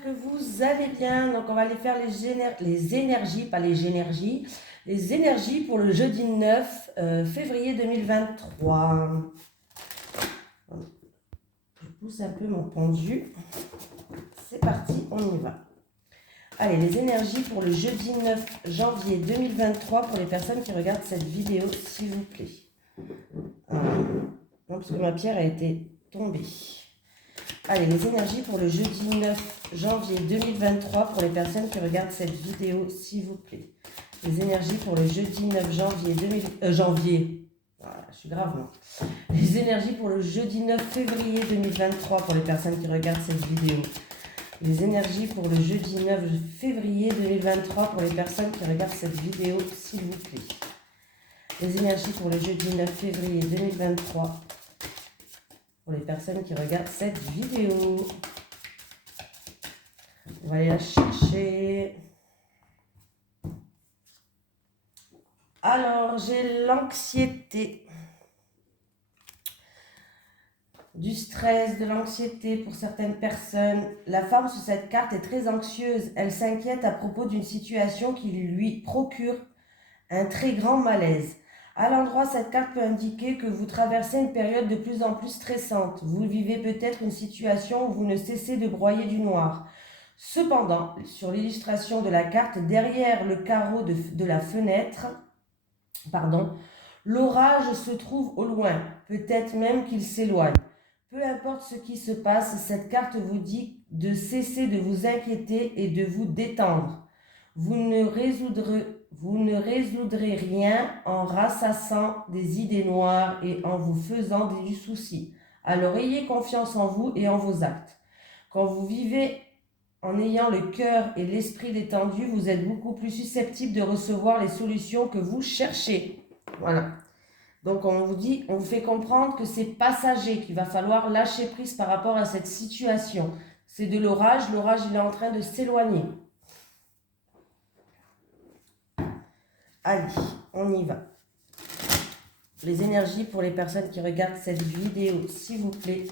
j'espère que vous allez bien. Donc on va aller faire les énergies, pas les génergies, les énergies pour le jeudi 9 février 2023. Je pousse un peu mon pendu. C'est parti, on y va. Allez, les énergies pour le jeudi 9 janvier 2023 pour les personnes qui regardent cette vidéo, s'il vous plaît. Non, parce que ma pierre a été tombée. Allez, les énergies pour le jeudi 9 janvier 2023 pour les personnes qui regardent cette vidéo, s'il vous plaît. Les énergies pour le jeudi 9 janvier 2023. Janvier. Voilà, je suis grave, non. Les énergies pour le jeudi 9 février 2023 pour les personnes qui regardent cette vidéo. Les énergies pour le jeudi 9 février 2023 pour les personnes qui regardent cette vidéo, s'il vous plaît. Les énergies pour le jeudi 9 février 2023 pour les personnes qui regardent cette vidéo. On va aller la chercher. Alors, j'ai l'anxiété. Du stress, de l'anxiété pour certaines personnes. La femme sous cette carte est très anxieuse. Elle s'inquiète à propos d'une situation qui lui procure un très grand malaise. À l'endroit, cette carte peut indiquer que vous traversez une période de plus en plus stressante. Vous vivez peut-être une situation où vous ne cessez de broyer du noir. Cependant, sur l'illustration de la carte, derrière le carreau de la fenêtre, l'orage se trouve au loin, peut-être même qu'il s'éloigne. Peu importe ce qui se passe, cette carte vous dit de cesser de vous inquiéter et de vous détendre. Vous ne résoudrez rien en rassassant des idées noires et en vous faisant du souci. Alors ayez confiance en vous et en vos actes. Quand vous vivez en ayant le cœur et l'esprit détendu, vous êtes beaucoup plus susceptible de recevoir les solutions que vous cherchez. Voilà. Donc on vous fait comprendre que c'est passager, qu'il va falloir lâcher prise par rapport à cette situation. C'est de l'orage, l'orage il est en train de s'éloigner. Allez, on y va. Les énergies pour les personnes qui regardent cette vidéo, s'il vous plaît,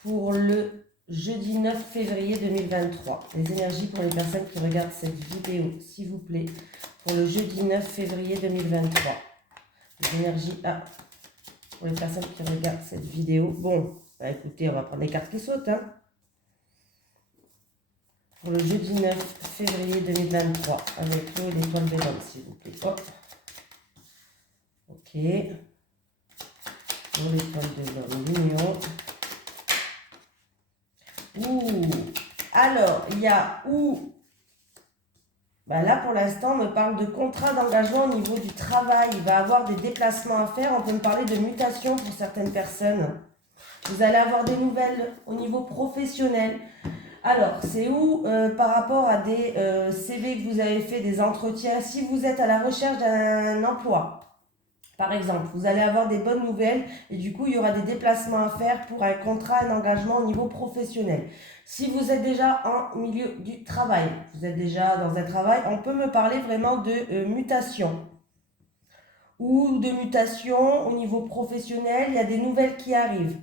pour le jeudi 9 février 2023. Les énergies pour les personnes qui regardent cette vidéo, s'il vous plaît, pour le jeudi 9 février 2023. Les énergies pour les personnes qui regardent cette vidéo. Bon, bah écoutez, on va prendre les cartes qui sautent. Hein. Pour le jeudi 9 février 2023, avec l'eau et l'étoile de l'homme, s'il vous plaît. Hop. Ok. Pour l'étoile de l'homme, l'union. Ouh. Alors, il y a où? Bah là, pour l'instant, on me parle de contrat d'engagement au niveau du travail. Il va y avoir des déplacements à faire. On peut me parler de mutation pour certaines personnes. Vous allez avoir des nouvelles au niveau professionnel. Alors, c'est où par rapport à des CV que vous avez fait, des entretiens, si vous êtes à la recherche d'un emploi, par exemple, vous allez avoir des bonnes nouvelles et du coup, il y aura des déplacements à faire pour un contrat, un engagement au niveau professionnel. Si vous êtes déjà en milieu du travail, vous êtes déjà dans un travail, on peut me parler vraiment de mutation ou de mutation au niveau professionnel. Il y a des nouvelles qui arrivent.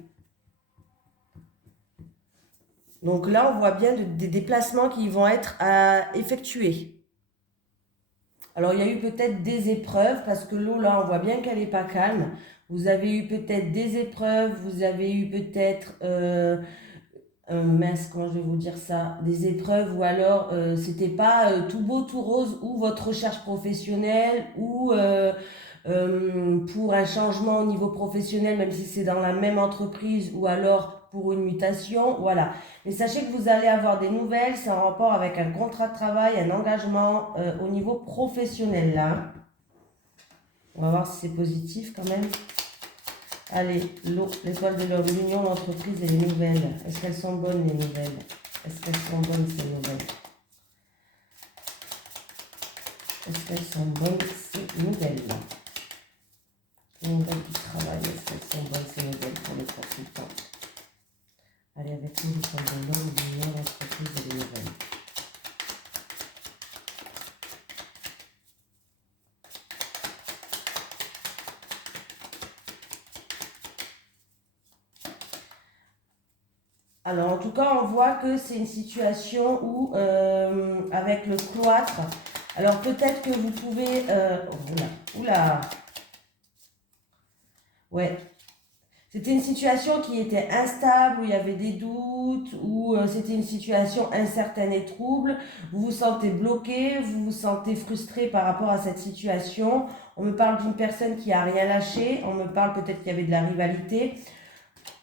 Donc là, on voit bien des déplacements qui vont être effectués. Alors, il y a eu peut-être des épreuves, parce que l'eau, là, on voit bien qu'elle n'est pas calme. Vous avez eu peut-être des épreuves, vous avez eu peut-être, mince, comment je vais vous dire ça, des épreuves, ou alors, c'était pas tout beau, tout rose, ou votre recherche professionnelle, ou pour un changement au niveau professionnel, même si c'est dans la même entreprise, ou alors pour une mutation, voilà. Mais sachez que vous allez avoir des nouvelles, c'est en rapport avec un contrat de travail, un engagement au niveau professionnel là. On va voir si c'est positif quand même. Allez, l'eau, l'étoile de l'homme, l'union, l'entreprise et les nouvelles. Est-ce qu'elles sont bonnes les nouvelles? Est-ce qu'elles sont bonnes ces nouvelles? Est-ce qu'elles sont bonnes ces nouvelles-là? Les nouvelles du travail, est-ce qu'elles sont bonnes ces nouvelles pour les consultants? Allez, avec nous, l'étoile de l'homme, l'union, l'entreprise et les nouvelles. Alors, en tout cas, on voit que c'est une situation où, avec le cloître, alors peut-être que vous pouvez... oula. Ouais. C'était une situation qui était instable, où il y avait des doutes, où c'était une situation incertaine et trouble. Vous vous sentez bloqué, vous vous sentez frustré par rapport à cette situation. On me parle d'une personne qui a rien lâché. On me parle peut-être qu'il y avait de la rivalité.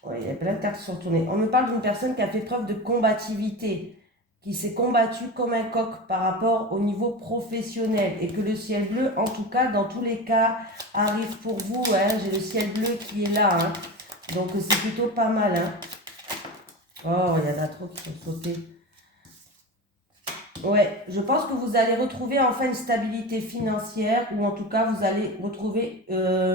Ouais, il y a plein de cartes qui sont tournées. On me parle d'une personne qui a fait preuve de combativité, qui s'est combattue comme un coq par rapport au niveau professionnel. Et que le ciel bleu, en tout cas, dans tous les cas, arrive pour vous. Hein. J'ai le ciel bleu qui est là. Hein. Donc c'est plutôt pas mal. Hein. Oh, il y en a trop qui sont sautés. Ouais, je pense que vous allez retrouver enfin une stabilité financière, ou en tout cas vous allez retrouver de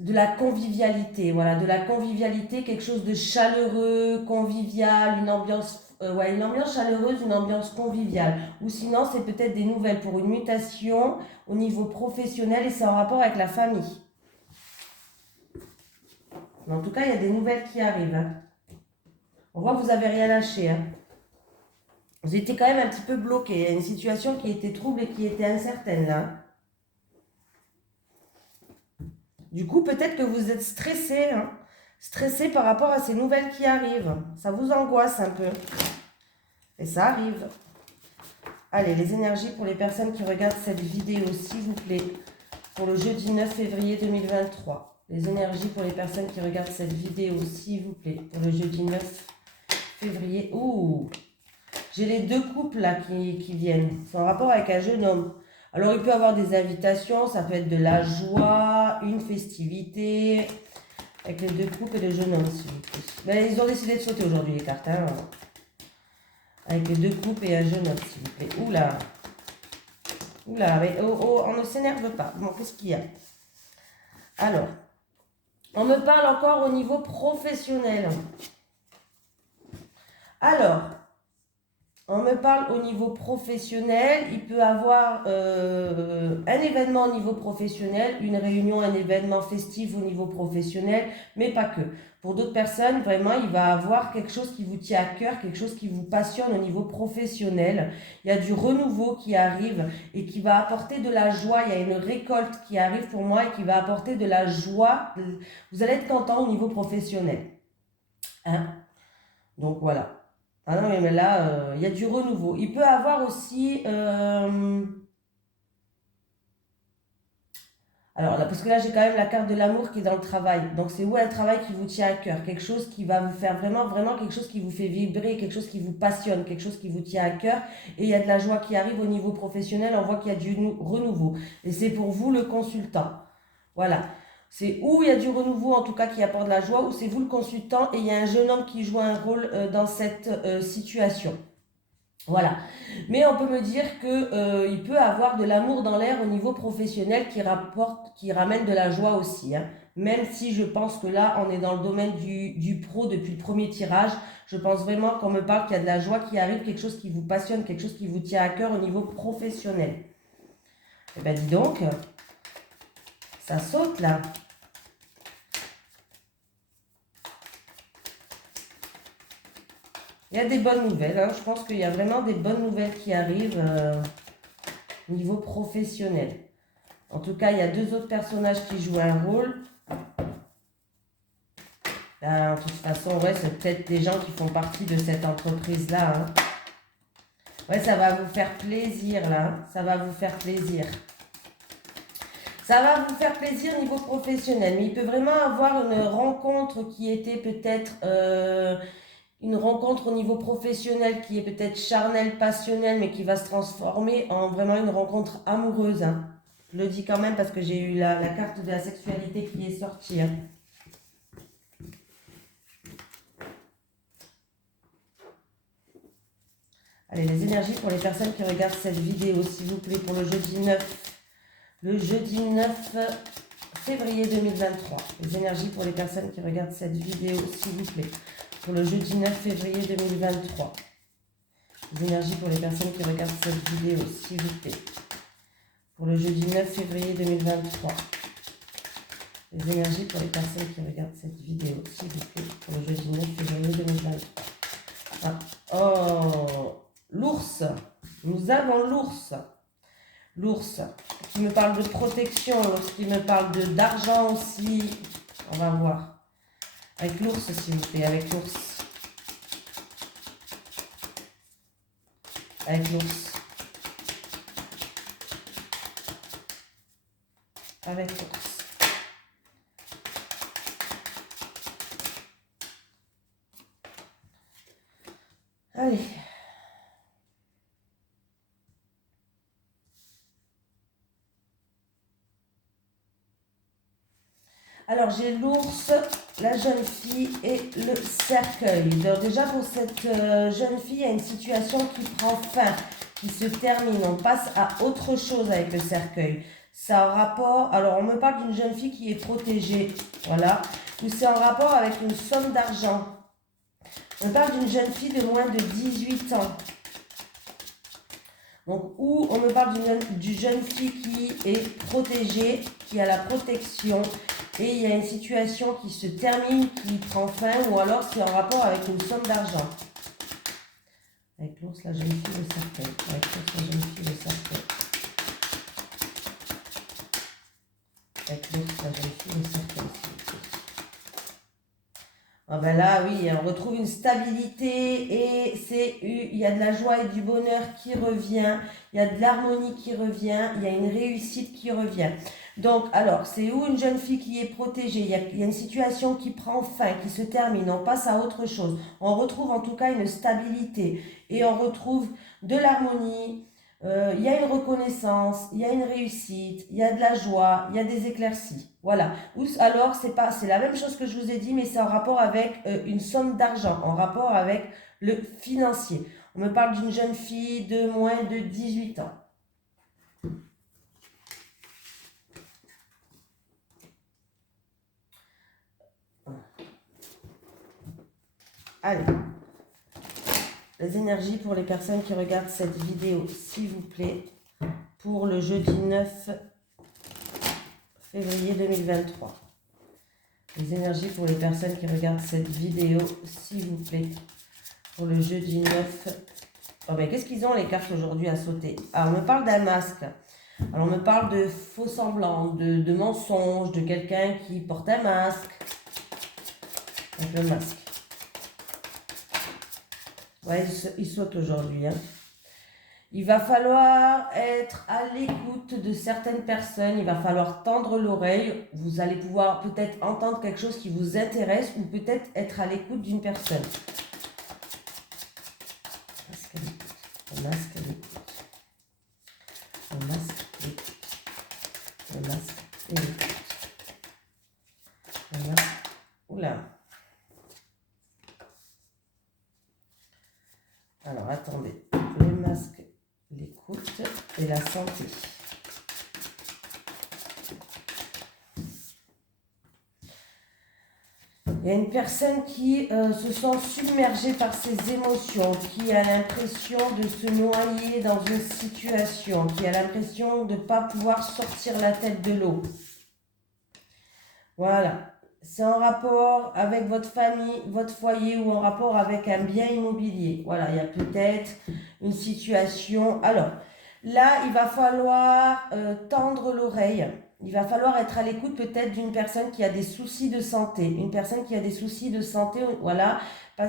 la convivialité. Voilà, de la convivialité, quelque chose de chaleureux, convivial, une ambiance chaleureuse, une ambiance conviviale. Ou sinon, c'est peut-être des nouvelles pour une mutation au niveau professionnel et c'est en rapport avec la famille. Mais en tout cas, il y a des nouvelles qui arrivent. Hein. On voit que vous n'avez rien lâché. Hein. Vous étiez quand même un petit peu bloqué. Il y a une situation qui était trouble et qui était incertaine là. Du coup, peut-être que vous êtes stressé. Hein. Stressé par rapport à ces nouvelles qui arrivent. Ça vous angoisse un peu. Et ça arrive. Allez, les énergies pour les personnes qui regardent cette vidéo, s'il vous plaît. Pour le jeudi 9 février 2023. Les énergies pour les personnes qui regardent cette vidéo, s'il vous plaît, pour le jeudi 9 février. Ouh, j'ai les deux couples là qui viennent. C'est en rapport avec un jeune homme. Alors, il peut y avoir des invitations, ça peut être de la joie, une festivité, avec les deux couples et le jeune homme, s'il vous plaît. Mais ils ont décidé de sauter aujourd'hui, les cartes. Hein. Avec les deux couples et un jeune homme, s'il vous plaît. Oula. Oula, mais on ne s'énerve pas. Bon, qu'est-ce qu'il y a? Alors, on me parle encore au niveau professionnel. Alors, on me parle au niveau professionnel. Il peut y avoir un événement au niveau professionnel, une réunion, un événement festif au niveau professionnel, mais pas que. Pour d'autres personnes, vraiment, il va y avoir quelque chose qui vous tient à cœur, quelque chose qui vous passionne au niveau professionnel. Il y a du renouveau qui arrive et qui va apporter de la joie. Il y a une récolte qui arrive pour moi et qui va apporter de la joie. Vous allez être content au niveau professionnel. Hein? Donc voilà. Ah non, mais là, il y a du renouveau. Il peut avoir aussi... alors, là, parce que là, j'ai quand même la carte de l'amour qui est dans le travail. Donc, c'est où un travail qui vous tient à cœur. Quelque chose qui va vous faire vraiment, vraiment quelque chose qui vous fait vibrer, quelque chose qui vous passionne, quelque chose qui vous tient à cœur. Et il y a de la joie qui arrive au niveau professionnel. On voit qu'il y a du renouveau. Et c'est pour vous le consultant. Voilà. C'est où il y a du renouveau, en tout cas, qui apporte de la joie, ou c'est vous le consultant et il y a un jeune homme qui joue un rôle dans cette situation. Voilà. Mais on peut me dire qu'il peut avoir de l'amour dans l'air au niveau professionnel qui ramène de la joie aussi. Hein. Même si je pense que là, on est dans le domaine du pro depuis le premier tirage, je pense vraiment qu'on me parle qu'il y a de la joie qui arrive, quelque chose qui vous passionne, quelque chose qui vous tient à cœur au niveau professionnel. Eh bien, dis donc... ça saute là. Il y a des bonnes nouvelles. Hein. Je pense qu'il y a vraiment des bonnes nouvelles qui arrivent au niveau professionnel. En tout cas, il y a deux autres personnages qui jouent un rôle. Là, de toute façon, ouais, c'est peut-être des gens qui font partie de cette entreprise-là. Hein. Ouais, ça va vous faire plaisir là. Ça va vous faire plaisir. Ça va vous faire plaisir niveau professionnel, mais il peut vraiment avoir une rencontre qui était peut-être une rencontre au niveau professionnel qui est peut-être charnelle, passionnelle, mais qui va se transformer en vraiment une rencontre amoureuse. Hein. Je le dis quand même parce que j'ai eu la carte de la sexualité qui est sortie. Hein. Allez, les énergies pour les personnes qui regardent cette vidéo, s'il vous plaît, pour le jeudi 9. Le jeudi 9 février 2023. Les énergies pour les personnes qui regardent cette vidéo, s'il vous plaît. Pour le jeudi 9 février 2023. Les énergies pour les personnes qui regardent cette vidéo, s'il vous plaît. Pour le jeudi 9 février 2023. Les énergies pour les personnes qui regardent cette vidéo, s'il vous plaît, pour le jeudi 9 février 2023. Ah. Oh, l'ours. Nous avons l'ours. L'ours qui me parle de protection, l'ours qui me parle d'argent aussi. On va voir. Avec l'ours, s'il vous plaît, avec l'ours. Avec l'ours. Avec l'ours. Allez. Alors, j'ai l'ours, la jeune fille et le cercueil. Donc, déjà, pour cette jeune fille, il y a une situation qui prend fin, qui se termine. On passe à autre chose avec le cercueil. Ça a un rapport... Alors, on me parle d'une jeune fille qui est protégée, voilà. Ou c'est en rapport avec une somme d'argent. On me parle d'une jeune fille de moins de 18 ans. Donc, ou on me parle d'une jeune fille qui est protégée, qui a la protection, et il y a une situation qui se termine, qui prend fin, ou alors c'est en rapport avec une somme d'argent. Avec l'ours, la jeune fille, le cercueil. Avec l'ours, la jeune fille, le cercueil. Avec l'ours, la jeune fille, le cercueil. Ah ben là, oui, on retrouve une stabilité et il y a de la joie et du bonheur qui revient, il y a de l'harmonie qui revient, il y a une réussite qui revient. Donc, alors, c'est où une jeune fille qui est protégée, il y a une situation qui prend fin, qui se termine, on passe à autre chose. On retrouve en tout cas une stabilité et on retrouve de l'harmonie. Il y a une reconnaissance, il y a une réussite, il y a de la joie, il y a des éclaircies. Voilà. Ou alors, c'est la même chose que je vous ai dit, mais c'est en rapport avec une somme d'argent, en rapport avec le financier. On me parle d'une jeune fille de moins de 18 ans. Allez. Les énergies pour les personnes qui regardent cette vidéo, s'il vous plaît, pour le jeudi 9 février 2023. Les énergies pour les personnes qui regardent cette vidéo, s'il vous plaît, pour le jeudi 9. Oh ben, qu'est-ce qu'ils ont les cartes aujourd'hui à sauter? Alors, on me parle d'un masque. Alors, on me parle de faux semblants, de mensonges, de quelqu'un qui porte un masque. Avec le masque. Ouais, il saute aujourd'hui. Hein. Il va falloir être à l'écoute de certaines personnes. Il va falloir tendre l'oreille. Vous allez pouvoir peut-être entendre quelque chose qui vous intéresse ou peut-être être à l'écoute d'une personne. Le masque à l'écoute. Le masque à l'écoute. Le masque à l'écoute. Le masque. Oula. Alors, attendez. Le masque, l'écoute et la santé. Il y a une personne qui se sent submergée par ses émotions, qui a l'impression de se noyer dans une situation, qui a l'impression de ne pas pouvoir sortir la tête de l'eau. Voilà. C'est en rapport avec votre famille, votre foyer ou en rapport avec un bien immobilier. Voilà, il y a peut-être une situation. Alors, là, il va falloir tendre l'oreille. Il va falloir être à l'écoute peut-être d'une personne qui a des soucis de santé. Une personne qui a des soucis de santé, voilà.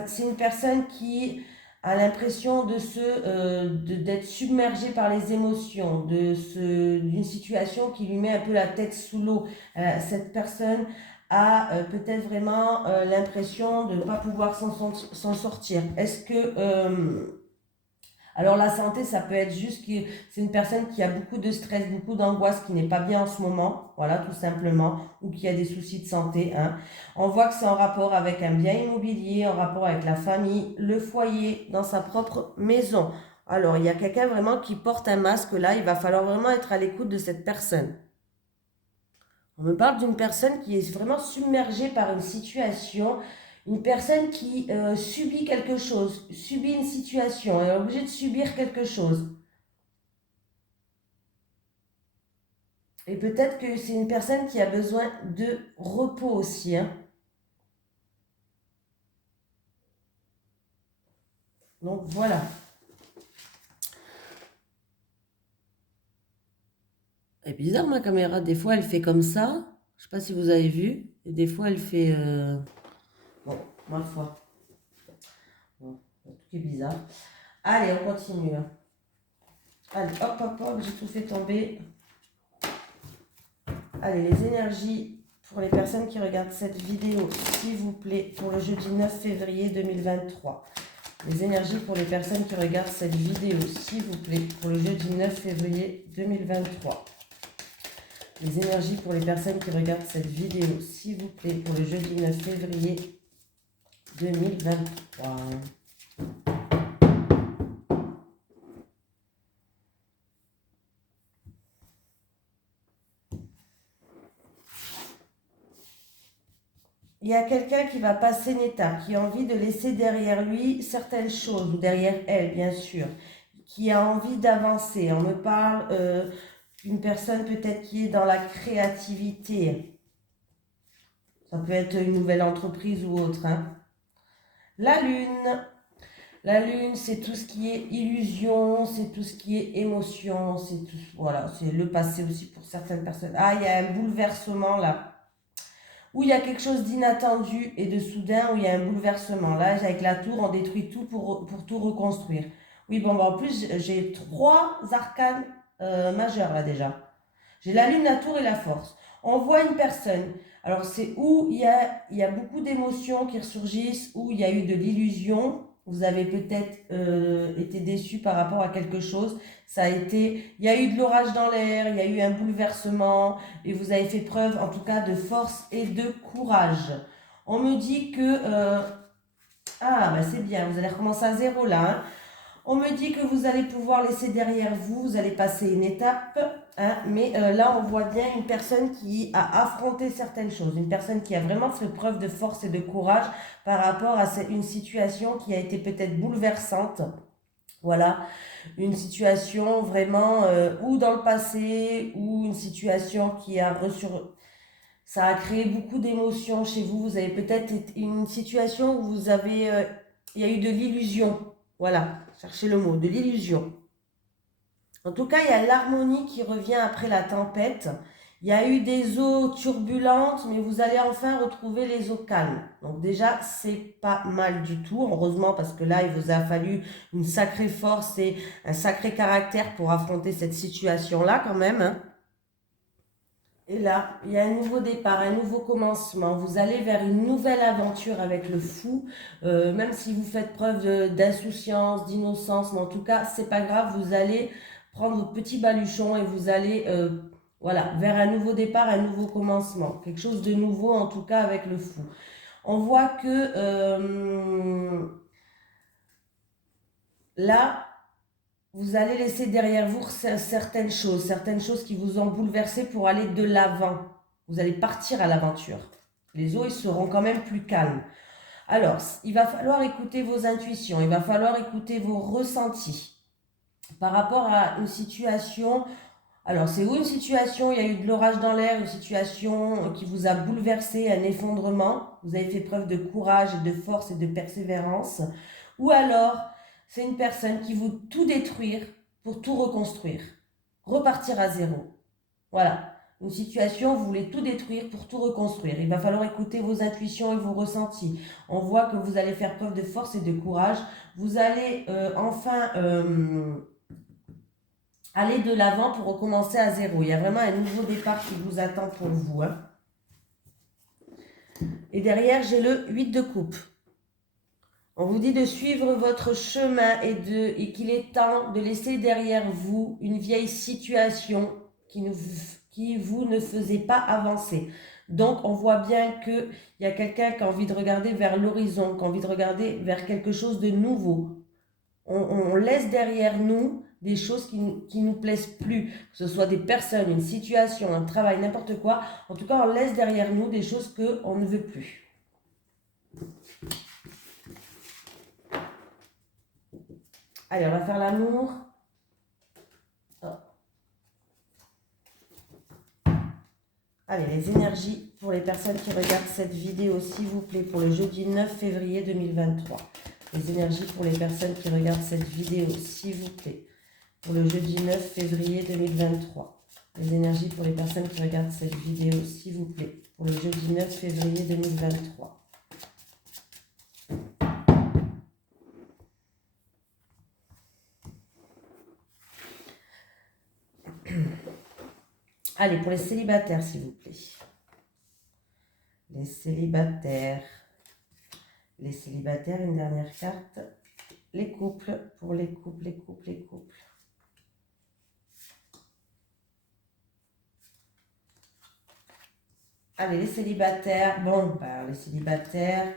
C'est une personne qui a l'impression d'être submergée par les émotions, d'une situation qui lui met un peu la tête sous l'eau. Cette personne a peut-être vraiment l'impression de ne pas pouvoir s'en sortir. Est-ce que... alors la santé, ça peut être juste que c'est une personne qui a beaucoup de stress, beaucoup d'angoisse, qui n'est pas bien en ce moment, voilà, tout simplement, ou qui a des soucis de santé. Hein. On voit que c'est en rapport avec un bien immobilier, en rapport avec la famille, le foyer, dans sa propre maison. Alors, il y a quelqu'un vraiment qui porte un masque là, il va falloir vraiment être à l'écoute de cette personne. On me parle d'une personne qui est vraiment submergée par une situation, une personne qui subit quelque chose, subit une situation, elle est obligée de subir quelque chose. Et peut-être que c'est une personne qui a besoin de repos aussi, hein. Donc voilà. C'est bizarre ma caméra, des fois elle fait comme ça. Je sais pas si vous avez vu. Et des fois elle fait... Bon, ma foi. Bon, tout est bizarre. Allez, on continue. Allez, hop, hop, hop, j'ai tout fait tomber. Allez, les énergies pour les personnes qui regardent cette vidéo, s'il vous plaît, pour le jeudi 9 février 2023. Les énergies pour les personnes qui regardent cette vidéo, s'il vous plaît, pour le jeudi 9 février 2023. Les énergies pour les personnes qui regardent cette vidéo, s'il vous plaît, pour le jeudi 9 février 2023. Il y a quelqu'un qui va passer une étape, qui a envie de laisser derrière lui certaines choses, ou derrière elle, bien sûr, qui a envie d'avancer. On me parle d'une personne peut-être qui est dans la créativité. Ça peut être une nouvelle entreprise ou autre, hein. La lune, c'est tout ce qui est illusion, c'est tout ce qui est émotion, c'est tout, voilà, c'est le passé aussi pour certaines personnes. Ah, il y a un bouleversement là, où il y a quelque chose d'inattendu et de soudain, où il y a un bouleversement. Là, avec la tour, on détruit tout pour tout reconstruire. Oui, bon, en plus, j'ai 3 arcanes majeurs là déjà. J'ai la lune, la tour et la force. On voit une personne. Alors, c'est où il y a beaucoup d'émotions qui ressurgissent, où il y a eu de l'illusion. Vous avez peut-être été déçu par rapport à quelque chose. Il y a eu de l'orage dans l'air, il y a eu un bouleversement, et vous avez fait preuve, en tout cas, de force et de courage. On me dit que, bah c'est bien, vous allez recommencer à zéro là, hein. On me dit que vous allez pouvoir laisser derrière vous, vous allez passer une étape, hein, mais là on voit bien une personne qui a affronté certaines choses, une personne qui a vraiment fait preuve de force et de courage par rapport à une situation qui a été peut-être bouleversante. Voilà, une situation vraiment ou dans le passé ou une situation qui a ça a créé beaucoup d'émotions chez vous. Vous avez peut-être une situation où il y a eu de l'illusion. Voilà, cherchez le mot, de l'illusion. En tout cas, il y a l'harmonie qui revient après la tempête. Il y a eu des eaux turbulentes, mais vous allez enfin retrouver les eaux calmes. Donc déjà, c'est pas mal du tout. Heureusement, parce que là, il vous a fallu une sacrée force et un sacré caractère pour affronter cette situation-là quand même, hein. Et là, il y a un nouveau départ, un nouveau commencement. Vous allez vers une nouvelle aventure avec le fou, même si vous faites preuve d'insouciance, d'innocence, mais en tout cas, c'est pas grave. Vous allez prendre votre petit baluchon et vous allez, voilà, vers un nouveau départ, un nouveau commencement, quelque chose de nouveau en tout cas avec le fou. On voit que là, vous allez laisser derrière vous certaines choses qui vous ont bouleversé pour aller de l'avant. Vous allez partir à l'aventure. Les eaux, ils seront quand même plus calmes. Alors, il va falloir écouter vos intuitions, il va falloir écouter vos ressentis par rapport à une situation. Alors, c'est où une situation, il y a eu de l'orage dans l'air, une situation qui vous a bouleversé, un effondrement, vous avez fait preuve de courage et de force et de persévérance, ou alors c'est une personne qui veut tout détruire pour tout reconstruire, repartir à zéro. Voilà, une situation, vous voulez tout détruire pour tout reconstruire. Il va falloir écouter vos intuitions et vos ressentis. On voit que vous allez faire preuve de force et de courage. Vous allez enfin aller de l'avant pour recommencer à zéro. Il y a vraiment un nouveau départ qui vous attend pour vous, hein. Et derrière, j'ai le 8 de coupe. On vous dit de suivre votre chemin et qu'il est temps de laisser derrière vous une vieille situation qui vous ne faisait pas avancer. Donc, on voit bien qu'il y a quelqu'un qui a envie de regarder vers l'horizon, qui a envie de regarder vers quelque chose de nouveau. On laisse derrière nous des choses qui nous plaisent plus, que ce soit des personnes, une situation, un travail, n'importe quoi. En tout cas, on laisse derrière nous des choses qu'on ne veut plus. Allez, on va faire l'amour. Allez, les énergies pour les personnes qui regardent cette vidéo, s'il vous plaît, pour le jeudi 9 février 2023. Les énergies pour les personnes qui regardent cette vidéo, s'il vous plaît, pour le jeudi 9 février 2023. Les énergies pour les personnes qui regardent cette vidéo, s'il vous plaît, pour le jeudi 9 février 2023. Allez, pour les célibataires, s'il vous plaît. Les célibataires. Les célibataires, une dernière carte. Les couples, pour les couples, les couples, les couples. Allez, les célibataires. Bon, bah, les célibataires.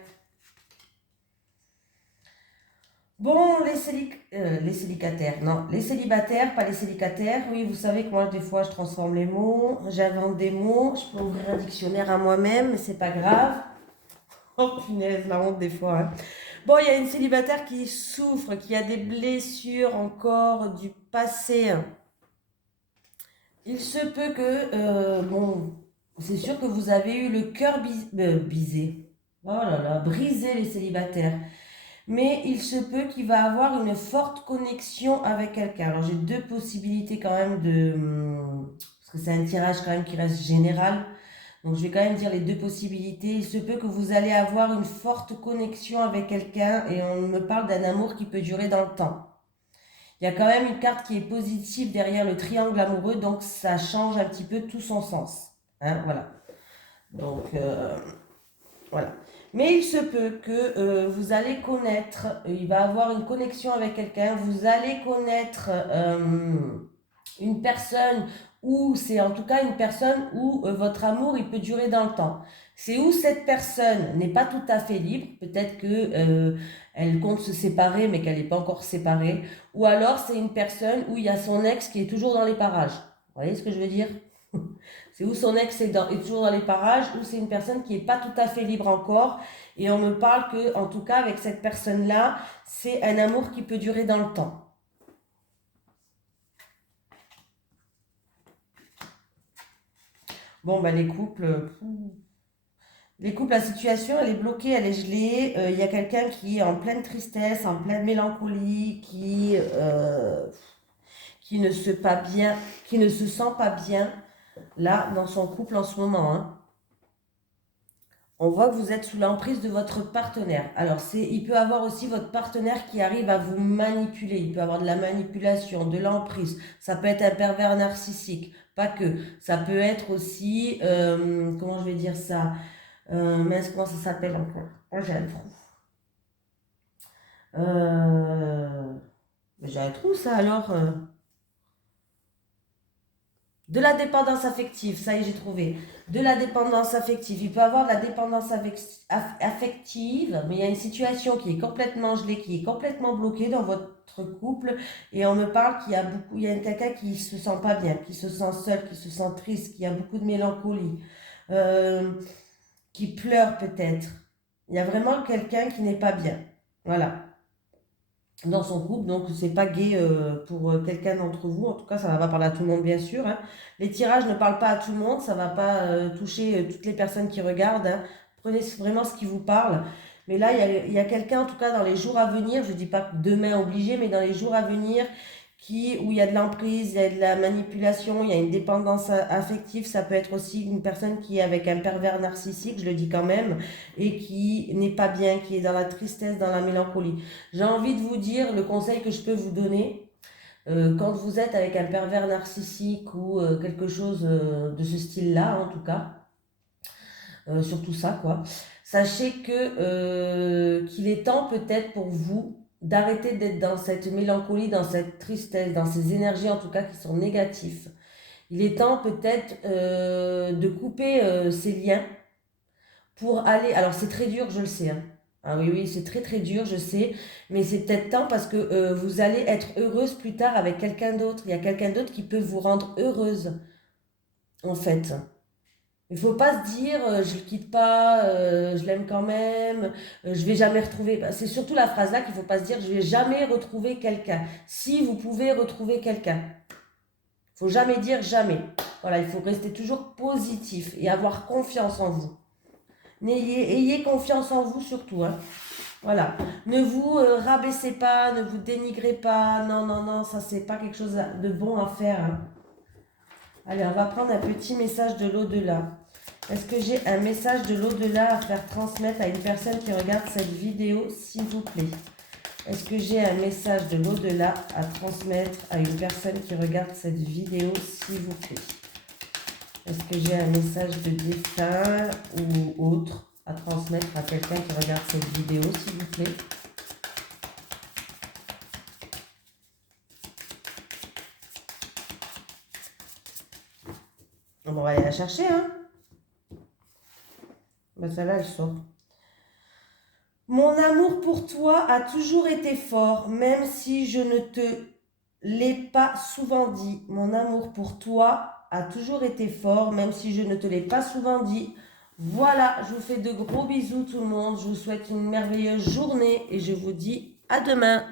Bon, les célibataires, non, les célibataires, pas les célibataires. Oui, vous savez que moi, des fois, je transforme les mots, j'invente des mots, je peux ouvrir un dictionnaire à moi-même, mais c'est pas grave. Oh, punaise, la honte des fois. Hein. Bon, il y a une célibataire qui souffre, qui a des blessures encore du passé. Il se peut que, bon, c'est sûr que vous avez eu le cœur bisé. Oh là là, brisé les célibataires. Mais il se peut qu'il va avoir une forte connexion avec quelqu'un. Alors j'ai deux possibilités quand même parce que c'est un tirage quand même qui reste général. Donc je vais quand même dire les deux possibilités. Il se peut que vous allez avoir une forte connexion avec quelqu'un et on me parle d'un amour qui peut durer dans le temps. Il y a quand même une carte qui est positive derrière le triangle amoureux, donc ça change un petit peu tout son sens. Hein, voilà. Donc voilà. Mais il se peut que vous allez connaître, il va avoir une connexion avec quelqu'un, vous allez connaître une personne ou c'est en tout cas une personne où votre amour il peut durer dans le temps. C'est où cette personne n'est pas tout à fait libre, peut-être que elle compte se séparer mais qu'elle n'est pas encore séparée, ou alors c'est une personne où il y a son ex qui est toujours dans les parages. Vous voyez ce que je veux dire? C'est où son ex est toujours dans les parages, ou c'est une personne qui n'est pas tout à fait libre encore. Et on me parle que, en tout cas, avec cette personne-là, c'est un amour qui peut durer dans le temps. Bon, ben les couples, la situation, elle est bloquée, elle est gelée. Il y a quelqu'un qui est en pleine tristesse, en pleine mélancolie, qui ne se pas bien, qui ne se sent pas bien là dans son couple en ce moment. Hein. On voit que vous êtes sous l'emprise de votre partenaire. Alors, il peut avoir aussi votre partenaire qui arrive à vous manipuler. Il peut avoir de la manipulation, de l'emprise. Ça peut être un pervers narcissique. Pas que. Ça peut être aussi, comment je vais dire ça mince, comment ça s'appelle encore? Oh, j'ai un trou. J'ai un trou, ça, alors. De la dépendance affective, ça y est, j'ai trouvé. De la dépendance affective. Il peut avoir de la dépendance affective, mais il y a une situation qui est complètement gelée, qui est complètement bloquée dans votre couple. Et on me parle il y a quelqu'un qui ne se sent pas bien, qui se sent seul, qui se sent triste, qui a beaucoup de mélancolie, qui pleure peut-être. Il y a vraiment quelqu'un qui n'est pas bien. Voilà. Dans son couple, donc c'est pas gai pour quelqu'un d'entre vous, en tout cas ça va pas parler à tout le monde bien sûr. Hein. Les tirages ne parlent pas à tout le monde, ça va pas toucher toutes les personnes qui regardent. Hein. Prenez vraiment ce qui vous parle. Mais là, il y a quelqu'un, en tout cas dans les jours à venir, je dis pas que demain obligé, mais dans les jours à venir, où il y a de l'emprise, il y a de la manipulation, il y a une dépendance affective, ça peut être aussi une personne qui est avec un pervers narcissique, je le dis quand même, et qui n'est pas bien, qui est dans la tristesse, dans la mélancolie. J'ai envie de vous dire, le conseil que je peux vous donner, quand vous êtes avec un pervers narcissique ou quelque chose de ce style-là, en tout cas, surtout ça, quoi, sachez qu'il est temps peut-être pour vous d'arrêter d'être dans cette mélancolie, dans cette tristesse, dans ces énergies en tout cas qui sont négatives. Il est temps peut-être de couper ces liens pour aller... Alors c'est très dur, je le sais. Hein. Ah oui, oui, c'est très très dur, je sais. Mais c'est peut-être temps parce que vous allez être heureuse plus tard avec quelqu'un d'autre. Il y a quelqu'un d'autre qui peut vous rendre heureuse, en fait. Il ne faut pas se dire je ne le quitte pas, je l'aime quand même, je vais jamais retrouver. C'est surtout la phrase là qu'il ne faut pas se dire je vais jamais retrouver quelqu'un. Si vous pouvez retrouver quelqu'un. Il ne faut jamais dire jamais. Voilà, il faut rester toujours positif et avoir confiance en vous. Ayez confiance en vous surtout. Hein. Voilà. Ne vous rabaissez pas, ne vous dénigrez pas. Non, non, non, ça c'est pas quelque chose de bon à faire. Hein. Allez, on va prendre un petit message de l'au-delà. Est-ce que j'ai un message de l'au-delà à faire transmettre à une personne qui regarde cette vidéo, s'il vous plaît? Est-ce que j'ai un message de l'au-delà à transmettre à une personne qui regarde cette vidéo, s'il vous plaît? Est-ce que j'ai un message de défunt ou autre à transmettre à quelqu'un qui regarde cette vidéo, s'il vous plaît? On va aller la chercher, hein? Ben celle-là, elle sort. Mon amour pour toi a toujours été fort, même si je ne te l'ai pas souvent dit. Mon amour pour toi a toujours été fort, même si je ne te l'ai pas souvent dit. Voilà, je vous fais de gros bisous tout le monde. Je vous souhaite une merveilleuse journée et je vous dis à demain.